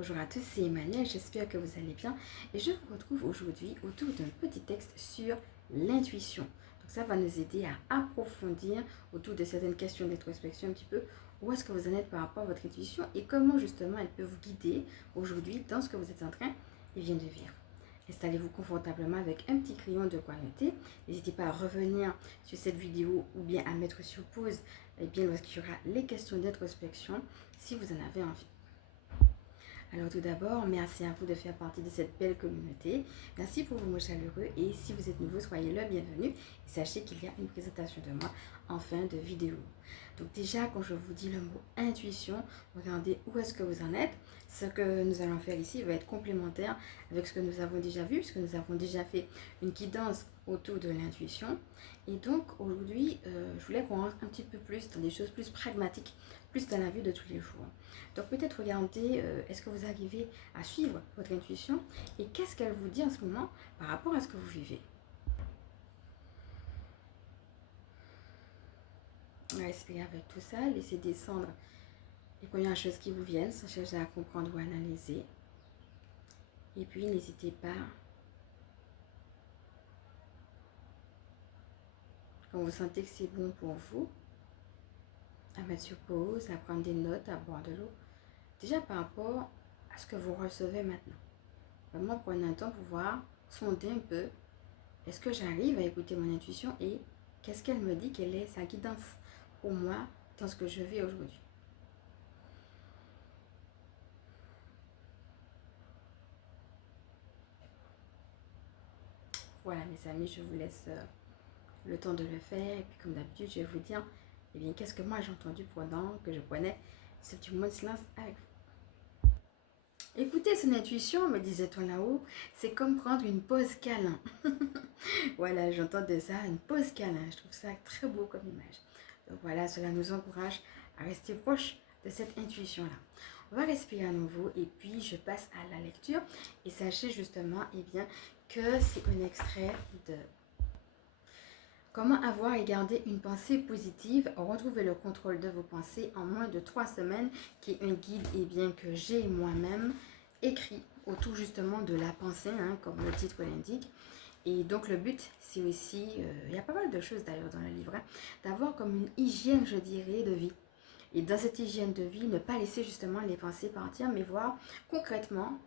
Bonjour à tous, c'est Emmanuel, j'espère que vous allez bien et je vous retrouve aujourd'hui autour d'un petit texte sur l'intuition. Donc ça va nous aider à approfondir autour de certaines questions d'introspection un petit peu où est-ce que vous en êtes par rapport à votre intuition et comment justement elle peut vous guider aujourd'hui dans ce que vous êtes en train de vivre. Installez-vous confortablement avec un petit crayon de quoi noter. N'hésitez pas à revenir sur cette vidéo ou bien à mettre sur pause lorsqu'il y aura les questions d'introspection si vous en avez envie. Alors tout d'abord, merci à vous de faire partie de cette belle communauté. Merci pour vos mots chaleureux et si vous êtes nouveau, soyez le bienvenu. Et sachez qu'il y a une présentation de moi en fin de vidéo. Donc déjà, quand je vous dis le mot intuition, regardez où est-ce que vous en êtes. Ce que nous allons faire ici va être complémentaire avec ce que nous avons déjà vu, puisque nous avons déjà fait une guidance autour de l'intuition. Et donc aujourd'hui, je voulais qu'on rentre un petit peu plus dans des choses plus pragmatiques, plus dans la vie de tous les jours. Donc peut-être regardez, est-ce que vous arrivez à suivre votre intuition et qu'est-ce qu'elle vous dit en ce moment par rapport à ce que vous vivez. Respirez avec tout ça, laissez descendre les premières choses qui vous viennent sans chercher à comprendre ou à analyser. Et puis n'hésitez pas, quand vous sentez que c'est bon pour vous, à mettre sur pause, à prendre des notes, à boire de l'eau. Déjà par rapport à ce que vous recevez maintenant. Vraiment prenez un temps pour voir, sonder un peu. Est-ce que j'arrive à écouter mon intuition et qu'est-ce qu'elle me dit, quelle est sa guidance pour moi dans ce que je vis aujourd'hui. Voilà mes amis, je vous laisse le temps de le faire et puis comme d'habitude je vais vous dire qu'est-ce que moi j'ai entendu pendant que je prenais ce petit moment de silence avec vous. Écouter son intuition, me disait-on là-haut, c'est comme prendre une pause câlin. Voilà, j'entends de ça, une pause câlin. Je trouve ça très beau comme image. Donc voilà, cela nous encourage à rester proche de cette intuition-là. On va respirer à nouveau et puis je passe à la lecture. Et sachez justement que c'est un extrait de Comment avoir et garder une pensée positive, retrouver le contrôle de vos pensées en moins de 3 semaines, qui est un guide que j'ai moi-même écrit autour justement de la pensée, comme le titre l'indique. Et donc le but, c'est aussi, il y a pas mal de choses d'ailleurs dans le livre, d'avoir comme une hygiène, je dirais, de vie. Et dans cette hygiène de vie, ne pas laisser justement les pensées partir, mais voir concrètement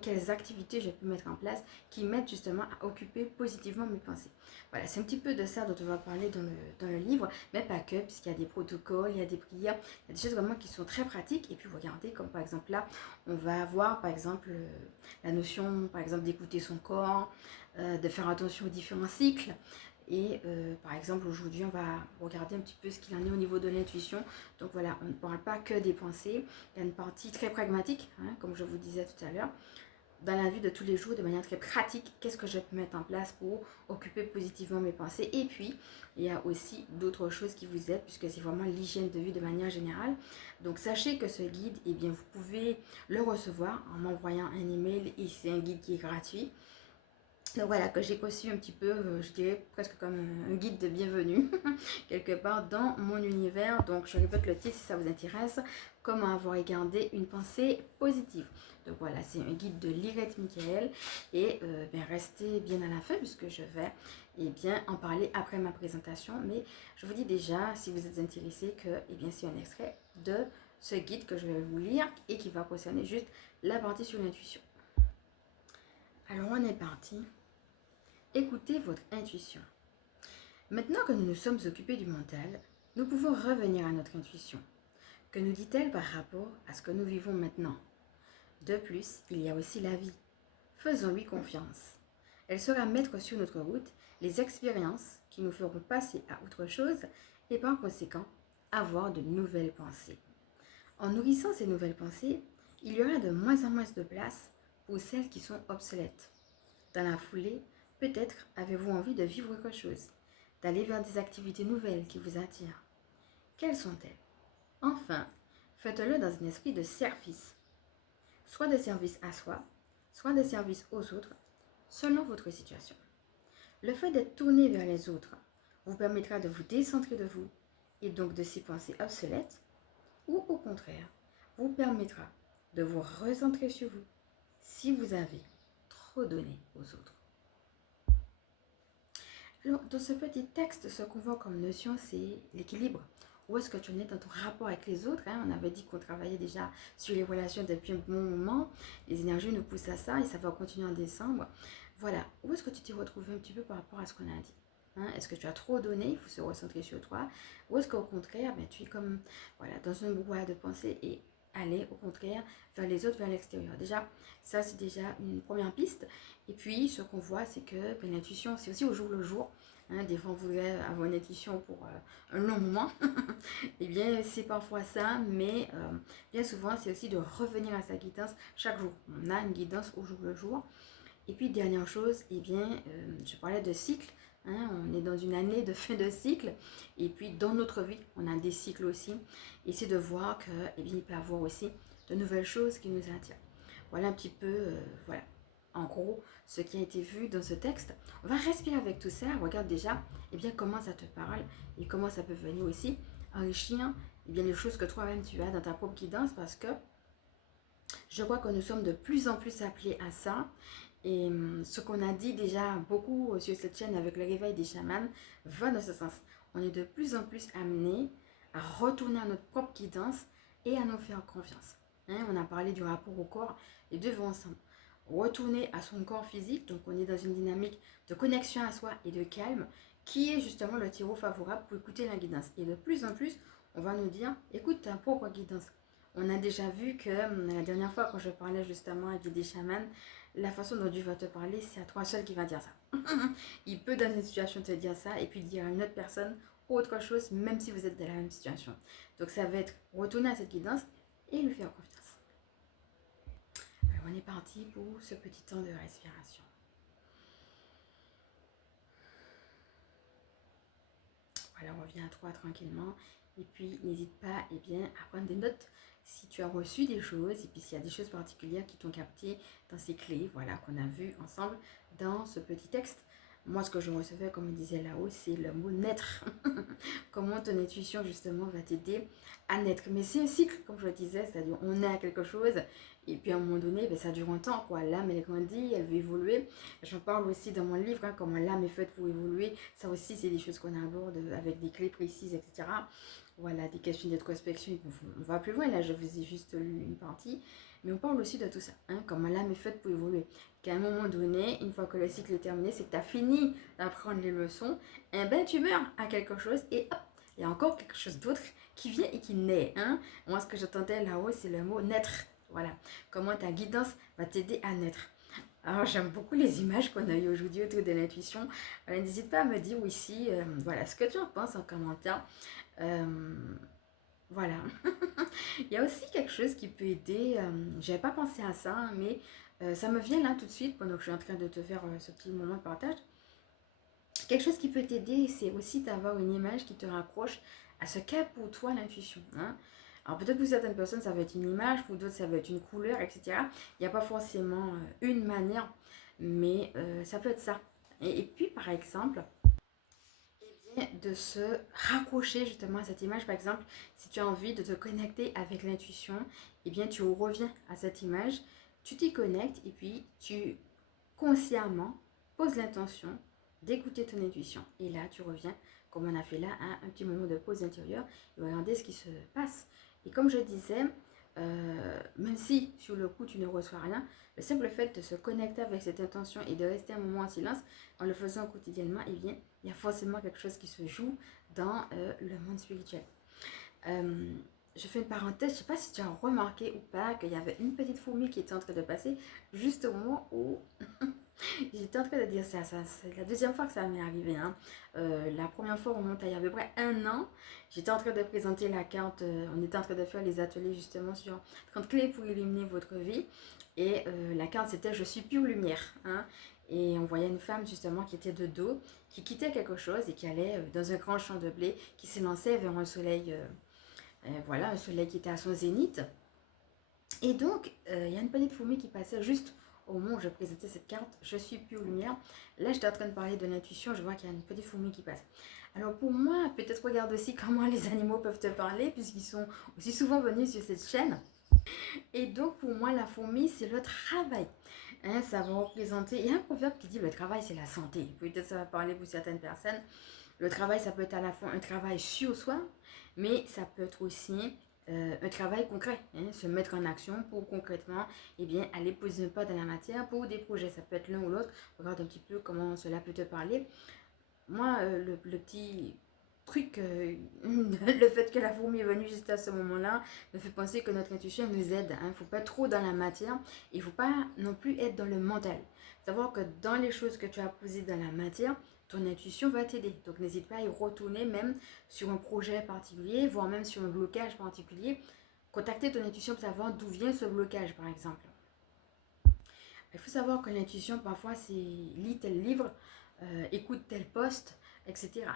quelles activités je peux mettre en place qui m'aident justement à occuper positivement mes pensées. Voilà, c'est un petit peu de ça dont on va parler dans le livre, mais pas que, puisqu'il y a des protocoles, il y a des prières, il y a des choses vraiment qui sont très pratiques. Et puis regardez, comme par exemple là, on va avoir par exemple la notion par exemple d'écouter son corps, de faire attention aux différents cycles. Et par exemple aujourd'hui on va regarder un petit peu ce qu'il en est au niveau de l'intuition. Donc voilà, on ne parle pas que des pensées, il y a une partie très pragmatique, comme je vous disais tout à l'heure, dans la vie de tous les jours, de manière très pratique, qu'est-ce que je peux mettre en place pour occuper positivement mes pensées. Et puis il y a aussi d'autres choses qui vous aident, puisque c'est vraiment l'hygiène de vie de manière générale. Donc sachez que ce guide, vous pouvez le recevoir en m'envoyant un email, et c'est un guide qui est gratuit. Donc voilà, que j'ai reçu un petit peu, je dirais presque comme un guide de bienvenue, quelque part dans mon univers. Donc je répète le titre si ça vous intéresse, comment avoir et garder une pensée positive. Donc voilà, c'est un guide de Lirette Michael et restez bien à la fin puisque je vais en parler après ma présentation. Mais je vous dis déjà, si vous êtes intéressé, que c'est un extrait de ce guide que je vais vous lire et qui va concerner juste la partie sur l'intuition. Alors on est parti. Écoutez votre intuition. Maintenant que nous nous sommes occupés du mental, nous pouvons revenir à notre intuition. Que nous dit-elle par rapport à ce que nous vivons maintenant? De plus, il y a aussi la vie. Faisons-lui confiance. Elle sera mettre sur notre route les expériences qui nous feront passer à autre chose et par conséquent avoir de nouvelles pensées. En nourrissant ces nouvelles pensées, il y aura de moins en moins de place pour celles qui sont obsolètes. Dans la foulée, peut-être avez-vous envie de vivre autre chose, d'aller vers des activités nouvelles qui vous attirent. Quelles sont-elles? Enfin, faites-le dans un esprit de service. Soit de service à soi, soit de service aux autres, selon votre situation. Le fait d'être tourné vers les autres vous permettra de vous décentrer de vous, et donc de ces pensées obsolètes, ou au contraire, vous permettra de de vous recentrer sur vous si vous avez trop donné aux autres. Alors, dans ce petit texte, ce qu'on voit comme notion, c'est l'équilibre. Où est-ce que tu en es dans ton rapport avec les autres, hein? On avait dit qu'on travaillait déjà sur les relations depuis un bon moment. Les énergies nous poussent à ça et ça va continuer en décembre. Voilà. Où est-ce que tu t'es retrouvé un petit peu par rapport à ce qu'on a dit, hein? Est-ce que tu as trop donné? Il faut se recentrer sur toi. Ou est-ce qu'au contraire, ben, tu es comme voilà, dans un brouhaha de pensée et aller au contraire vers les autres, vers l'extérieur. Déjà, ça c'est déjà une première piste. Et puis, ce qu'on voit, c'est que ben, l'intuition, c'est aussi au jour le jour. Hein, des fois, on voudrait avoir une intuition pour un long moment. Eh bien, c'est parfois ça, mais bien souvent, c'est aussi de revenir à sa guidance chaque jour. On a une guidance au jour le jour. Et puis, dernière chose, eh bien, je parlais de cycle. Hein, on est dans une année de fin de cycle. Et puis, dans notre vie, on a des cycles aussi. Et c'est de voir que, eh bien, il peut y avoir aussi de nouvelles choses qui nous attirent. Voilà un petit peu, voilà, en gros, ce qui a été vu dans ce texte. On va respirer avec tout ça. Regarde déjà, eh bien, comment ça te parle et comment ça peut venir aussi enrichir eh bien, les choses que toi-même tu as dans ta propre guidance, parce que je crois que nous sommes de plus en plus appelés à ça. Et ce qu'on a dit déjà beaucoup sur cette chaîne avec le réveil des chamans va dans ce sens. On est de plus en plus amenés à retourner à notre propre guidance et à nous faire confiance. Hein, on a parlé du rapport au corps, les deux vont ensemble. Retourner à son corps physique, donc on est dans une dynamique de connexion à soi et de calme, qui est justement le terreau favorable pour écouter la guidance. Et de plus en plus, on va nous dire, écoute ta propre guidance. On a déjà vu que la dernière fois quand je parlais justement avec des chamans, la façon dont Dieu va te parler, c'est à toi seul qui va dire ça. Il peut dans une situation te dire ça et puis dire à une autre personne autre chose, même si vous êtes dans la même situation. Donc ça va être retourner à cette guidance et lui faire confiance. Alors on est parti pour ce petit temps de respiration. Voilà, on revient à toi tranquillement. Et puis n'hésite pas eh bien, à prendre des notes si tu as reçu des choses et puis s'il y a des choses particulières qui t'ont capté dans ces clés, voilà, qu'on a vues ensemble dans ce petit texte. Moi, ce que je recevais, comme on disait là-haut, c'est le mot naître. Comment ton intuition, justement, va t'aider à naître. Mais c'est un cycle, comme je le disais, c'est-à-dire on naît à quelque chose et puis à un moment donné, ben, ça dure un temps, quoi. L'âme, elle grandit, elle veut évoluer. J'en parle aussi dans mon livre, hein, comment l'âme est faite pour évoluer. Ça aussi, c'est des choses qu'on aborde avec des clés précises, etc. Voilà, des questions d'introspection. On va plus loin, là, je vous ai juste lu une partie. Mais on parle aussi de tout ça, hein, comment l'âme est faite pour évoluer. Qu'à un moment donné, une fois que le cycle est terminé, c'est que tu as fini d'apprendre les leçons, et ben tu meurs à quelque chose et hop, il y a encore quelque chose d'autre qui vient et qui naît. Hein. Moi, ce que j'entendais là-haut, c'est le mot naître. Voilà, comment ta guidance va t'aider à naître. Alors, j'aime beaucoup les images qu'on a eues aujourd'hui autour de l'intuition. N'hésite pas à me dire aussi voilà, ce que tu en penses en commentaire. Voilà. Il y a aussi quelque chose qui peut aider. J'avais pas pensé à ça, mais ça me vient là tout de suite pendant que je suis en train de te faire ce petit moment de partage. Quelque chose qui peut t'aider, c'est aussi d'avoir une image qui te raccroche à ce qu'est pour toi l'intuition. Hein. Alors peut-être pour certaines personnes, ça va être une image, pour d'autres, ça va être une couleur, etc. Il n'y a pas forcément une manière, mais ça peut être ça. Et puis, par exemple, de se raccrocher justement à cette image. Par exemple, si tu as envie de te connecter avec l'intuition, eh bien tu reviens à cette image, tu t'y connectes et puis tu consciemment poses l'intention d'écouter ton intuition. Et là, tu reviens, comme on a fait là, à un petit moment de pause intérieure et regarder ce qui se passe. Et comme je disais, même si sur le coup tu ne reçois rien, le simple fait de se connecter avec cette intention et de rester un moment en silence en le faisant quotidiennement, eh bien, il y a forcément quelque chose qui se joue dans le monde spirituel. Je fais une parenthèse, je ne sais pas si tu as remarqué ou pas qu'il y avait une petite fourmi qui était en train de passer juste au moment où j'étais en train de dire ça. C'est la deuxième fois que ça m'est arrivé. Hein. La première fois, on remonte à il y a à peu près 1 an. J'étais en train de présenter la carte. On était en train de faire les ateliers justement sur 30 clés pour illuminer votre vie. Et la carte, c'était Je suis pure lumière. Hein. Et on voyait une femme justement qui était de dos, qui quittait quelque chose et qui allait dans un grand champ de blé, qui s'élançait vers un soleil, voilà, un soleil qui était à son zénith. Et donc, il y a une petite fourmi qui passait juste au moment où je présentais cette carte, Je suis pure lumière. Là, j'étais en train de parler de l'intuition, je vois qu'il y a une petite fourmi qui passe. Alors pour moi, peut-être regarde aussi comment les animaux peuvent te parler, puisqu'ils sont aussi souvent venus sur cette chaîne. Et donc, pour moi, la fourmi, c'est le travail. Hein, ça va représenter. Il y a un proverbe qui dit le travail, c'est la santé. Peut-être ça va parler pour certaines personnes. Le travail, ça peut être à la fois un travail sur soi, mais ça peut être aussi un travail concret. Hein, se mettre en action pour concrètement aller poser un pas dans la matière pour des projets. Ça peut être l'un ou l'autre. Regarde un petit peu comment cela peut te parler. Moi, le petit truc, le fait que la fourmi est venue juste à ce moment-là, me fait penser que notre intuition nous aide. Il ne faut pas être trop dans la matière, il ne faut pas non plus être dans le mental. Savoir que dans les choses que tu as posées dans la matière, ton intuition va t'aider. Donc n'hésite pas à y retourner même sur un projet particulier, voire même sur un blocage particulier. Contacter ton intuition pour savoir d'où vient ce blocage, par exemple. Il faut savoir que l'intuition, parfois, c'est lis tel livre, écoute tel poste, etc.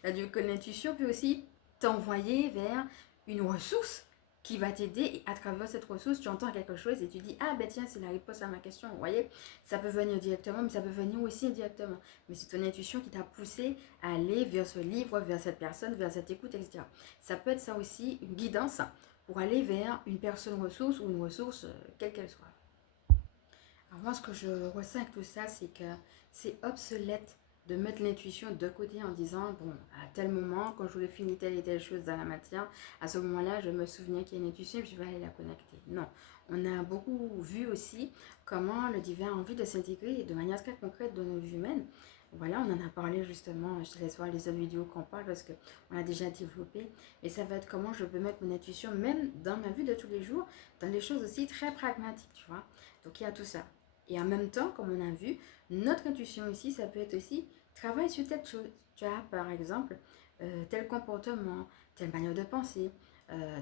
C'est-à-dire que l'intuition peut aussi t'envoyer vers une ressource qui va t'aider et à travers cette ressource, tu entends quelque chose et tu dis ah ben tiens, c'est la réponse à ma question. Vous voyez, ça peut venir directement, mais ça peut venir aussi indirectement. Mais c'est ton intuition qui t'a poussé à aller vers ce livre, vers cette personne, vers cette écoute, etc. Ça peut être ça aussi, une guidance pour aller vers une personne ressource ou une ressource, quelle qu'elle soit. Alors moi, ce que je ressens avec tout ça, c'est que c'est obsolète de mettre l'intuition de côté en disant, bon, à tel moment, quand j'aurai fini telle et telle chose dans la matière, à ce moment-là, je me souviens qu'il y a une intuition et je vais aller la connecter. Non, on a beaucoup vu aussi comment le divin a envie de s'intégrer de manière très concrète dans nos vies humaines. Voilà, on en a parlé justement, je te laisse voir les autres vidéos qu'on parle parce qu'on a déjà développé. Et ça va être comment je peux mettre mon intuition, même dans ma vie de tous les jours, dans les choses aussi très pragmatiques, tu vois. Donc il y a tout ça. Et en même temps, comme on a vu, notre intuition ici, ça peut être aussi travaille sur telle chose. Tu as par exemple tel comportement, telle manière de penser,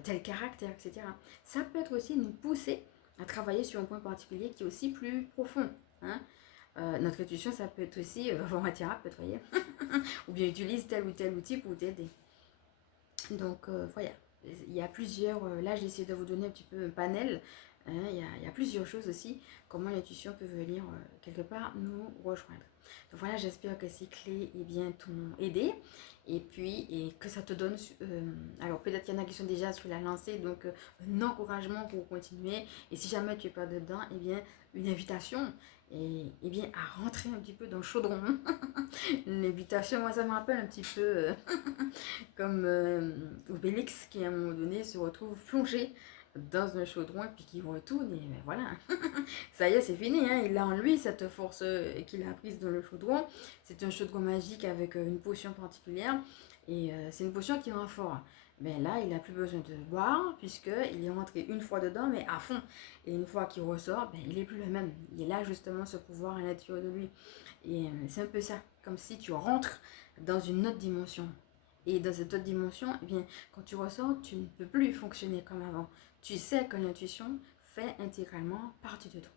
tel caractère, etc. Ça peut être aussi nous pousser à travailler sur un point particulier qui est aussi plus profond. Hein. Notre intuition, ça peut être aussi voir un thérapeute, vous voyez, ou bien utilise tel ou tel outil pour t'aider. Donc voilà, il y a plusieurs, là j'ai essayé de vous donner un petit peu un panel. Hein, il y a plusieurs choses aussi, comment l'intuition peut venir quelque part nous rejoindre. Donc voilà, j'espère que ces clés t'ont aidé et puis et que ça te donne, alors peut-être qu'il y en a qui sont déjà sur la lancée, donc un encouragement pour continuer. Et si jamais tu n'es pas dedans, une invitation à rentrer un petit peu dans le chaudron. L'invitation, moi ça me rappelle un petit peu comme Obélix qui à un moment donné se retrouve plongé dans un chaudron et puis qui retourne et ben voilà, ça y est c'est fini, hein. Il a en lui cette force qu'il a prise dans le chaudron. C'est un chaudron magique avec une potion particulière et c'est une potion qui rend fort. Mais là il n'a plus besoin de boire puisqu'il est rentré une fois dedans mais à fond, et une fois qu'il ressort il n'est plus le même. Il a justement ce pouvoir à l'intérieur de lui et c'est un peu ça, comme si tu rentres dans une autre dimension. Et dans cette autre dimension, quand tu ressors, tu ne peux plus fonctionner comme avant. Tu sais que l'intuition fait intégralement partie de toi.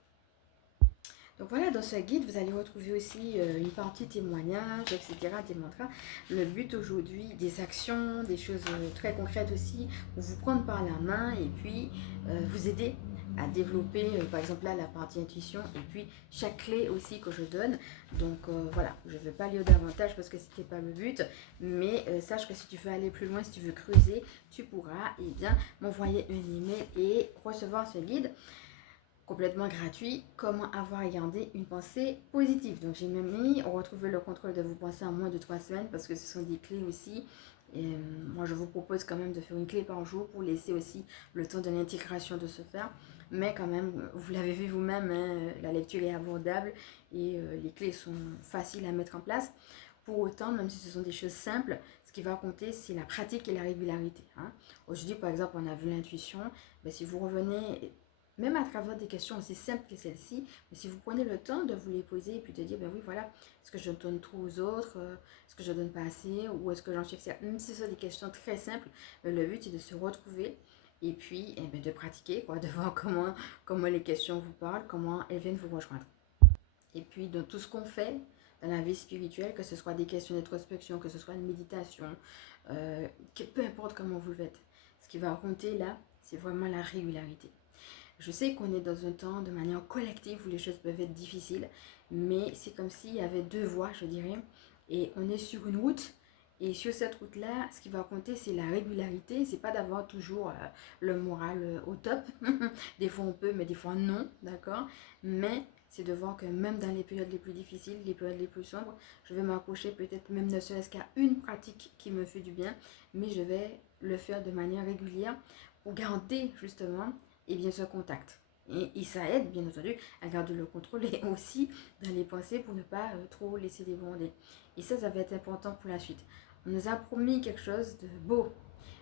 Donc voilà, dans ce guide, vous allez retrouver aussi une partie témoignage, etc., des mantras. Le but aujourd'hui, des actions, des choses très concrètes aussi, pour vous prendre par la main et puis vous aider à développer, par exemple là, la partie intuition et puis chaque clé aussi que je donne. Donc voilà, je ne vais pas lire davantage parce que ce n'était pas le but, mais sache que si tu veux aller plus loin, si tu veux creuser, tu pourras m'envoyer un email et recevoir ce guide complètement gratuit, comment avoir et garder une pensée positive. Donc j'ai même mis, on retrouve le contrôle de vos pensées en moins de 3 semaines parce que ce sont des clés aussi. Et moi je vous propose quand même de faire une clé par jour pour laisser aussi le temps de l'intégration de se faire. Mais quand même, vous l'avez vu vous-même, hein, la lecture est abordable et les clés sont faciles à mettre en place. Pour autant, même si ce sont des choses simples, ce qui va compter, c'est la pratique et la régularité. Hein. Aujourd'hui, par exemple, on a vu l'intuition. Ben, si vous revenez même à travers des questions aussi simples que celle-ci, mais si vous prenez le temps de vous les poser et puis de dire, ben oui, voilà, est-ce que je donne trop aux autres, est-ce que je donne pas assez, ou est-ce que j'en cherche, même si ce sont des questions très simples, le but est de se retrouver et puis de pratiquer, quoi, de voir comment les questions vous parlent, comment elles viennent vous rejoindre. Et puis, dans tout ce qu'on fait dans la vie spirituelle, que ce soit des questions d'introspection, que ce soit une méditation, peu importe comment vous le faites, ce qui va compter là, c'est vraiment la régularité. Je sais qu'on est dans un temps de manière collective où les choses peuvent être difficiles, mais c'est comme s'il y avait deux voies, je dirais, et on est sur une route Et sur cette route-là, ce qui va compter, c'est la régularité. C'est pas d'avoir toujours le moral au top. Des fois on peut, mais des fois non, d'accord. Mais c'est de voir que même dans les périodes les plus difficiles, les périodes les plus sombres, je vais m'accrocher peut-être même ne serait-ce qu'à une pratique qui me fait du bien, mais je vais le faire de manière régulière pour garder justement et bien ce contact. Et ça aide bien entendu à garder le contrôle et aussi dans les pensées pour ne pas trop laisser déborder. Et ça va être important pour la suite. On nous a promis quelque chose de beau,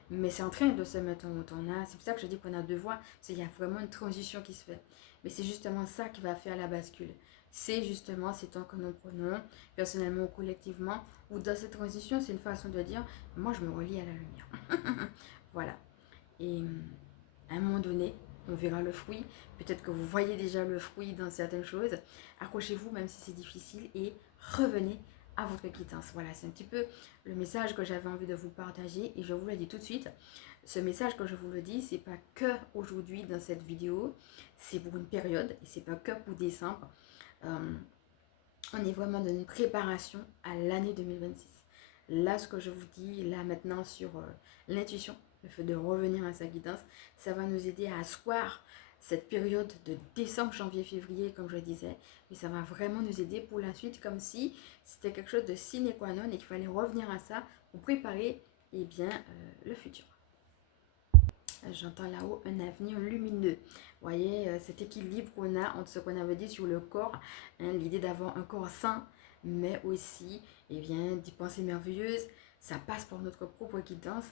mais c'est en train de se mettre en route. C'est pour ça que je dis qu'on a deux voies, parce qu'il y a vraiment une transition qui se fait. Mais c'est justement ça qui va faire la bascule. C'est justement ces temps que nous prenons, personnellement ou collectivement, où dans cette transition, c'est une façon de dire, moi je me relie à la lumière. Voilà. Et à un moment donné, on verra le fruit. Peut-être que vous voyez déjà le fruit dans certaines choses. Accrochez-vous, même si c'est difficile, et revenez à votre quittance. Voilà, c'est un petit peu le message que j'avais envie de vous partager et je vous le dis tout de suite. Ce message que je vous le dis, c'est pas que aujourd'hui dans cette vidéo, c'est pour une période et c'est pas que pour décembre. On est vraiment dans une préparation à l'année 2026. Là, ce que je vous dis là maintenant sur l'intuition, le fait de revenir à sa guidance, ça va nous aider à asseoir cette période de décembre, janvier, février, comme je disais. Mais ça va vraiment nous aider pour la suite, comme si c'était quelque chose de sine qua non et qu'il fallait revenir à ça pour préparer eh bien, le futur. J'entends là-haut un avenir lumineux. Vous voyez, cet équilibre qu'on a entre ce qu'on avait dit sur le corps, hein, l'idée d'avoir un corps sain, mais aussi eh bien, d'y penser merveilleuse. Ça passe par notre propre guidance.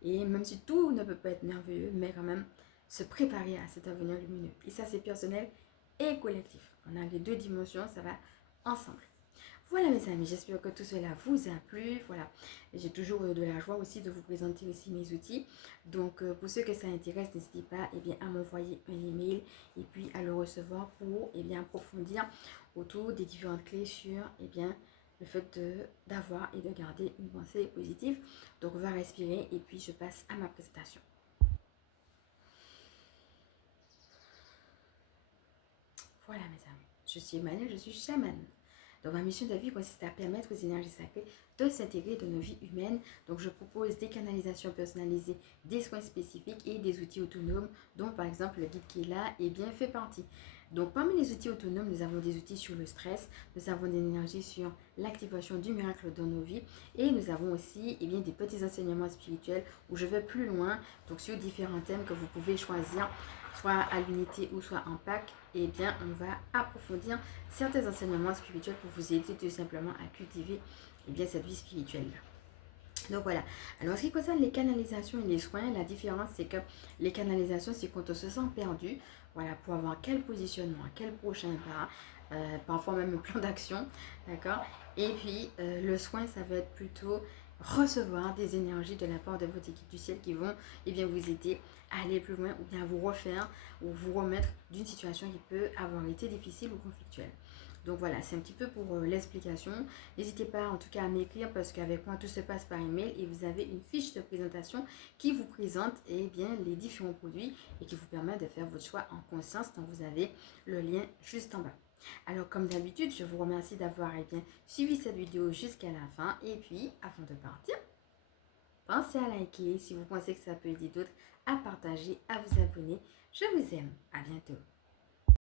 Et même si tout ne peut pas être merveilleux, mais quand même se préparer à cet avenir lumineux. Et ça, c'est personnel et collectif. On a les deux dimensions, ça va ensemble. Voilà mes amis, j'espère que tout cela vous a plu. Voilà, j'ai toujours de la joie aussi de vous présenter aussi mes outils. Donc pour ceux que ça intéresse, n'hésitez pas eh bien, à m'envoyer un email et puis à le recevoir pour eh bien, approfondir autour des différentes clés sur eh bien, le fait d'avoir et de garder une pensée positive. Donc on va respirer et puis je passe à ma présentation. Voilà mes amis, je suis Emmanuel, je suis chamane. Donc ma mission de vie consiste à permettre aux énergies sacrées de s'intégrer dans nos vies humaines. Donc je propose des canalisations personnalisées, des soins spécifiques et des outils autonomes, dont par exemple le guide qui est là et bien fait partie. Donc parmi les outils autonomes, nous avons des outils sur le stress, nous avons des énergies sur l'activation du miracle dans nos vies et nous avons aussi eh bien, des petits enseignements spirituels où je vais plus loin, donc sur différents thèmes que vous pouvez choisir, soit à l'unité ou soit en pack, eh bien on va approfondir certains enseignements spirituels pour vous aider tout simplement à cultiver eh bien, cette vie spirituelle. Donc voilà. Alors, en ce qui concerne les canalisations et les soins, la différence, c'est que les canalisations, c'est quand on se sent perdu, voilà, pour avoir quel positionnement, quel prochain pas, parfois même un plan d'action, d'accord. Et puis, le soin, ça va être plutôt recevoir des énergies de la part de votre équipe du ciel qui vont eh bien, vous aider à aller plus loin ou bien à vous refaire ou vous remettre d'une situation qui peut avoir été difficile ou conflictuelle. Donc voilà, c'est un petit peu pour l'explication. N'hésitez pas en tout cas à m'écrire parce qu'avec moi tout se passe par email et vous avez une fiche de présentation qui vous présente eh bien, les différents produits et qui vous permet de faire votre choix en conscience. Donc vous avez le lien juste en bas. Alors comme d'habitude, je vous remercie d'avoir eh bien, suivi cette vidéo jusqu'à la fin. Et puis, avant de partir, pensez à liker si vous pensez que ça peut aider d'autres, à partager, à vous abonner. Je vous aime. À bientôt.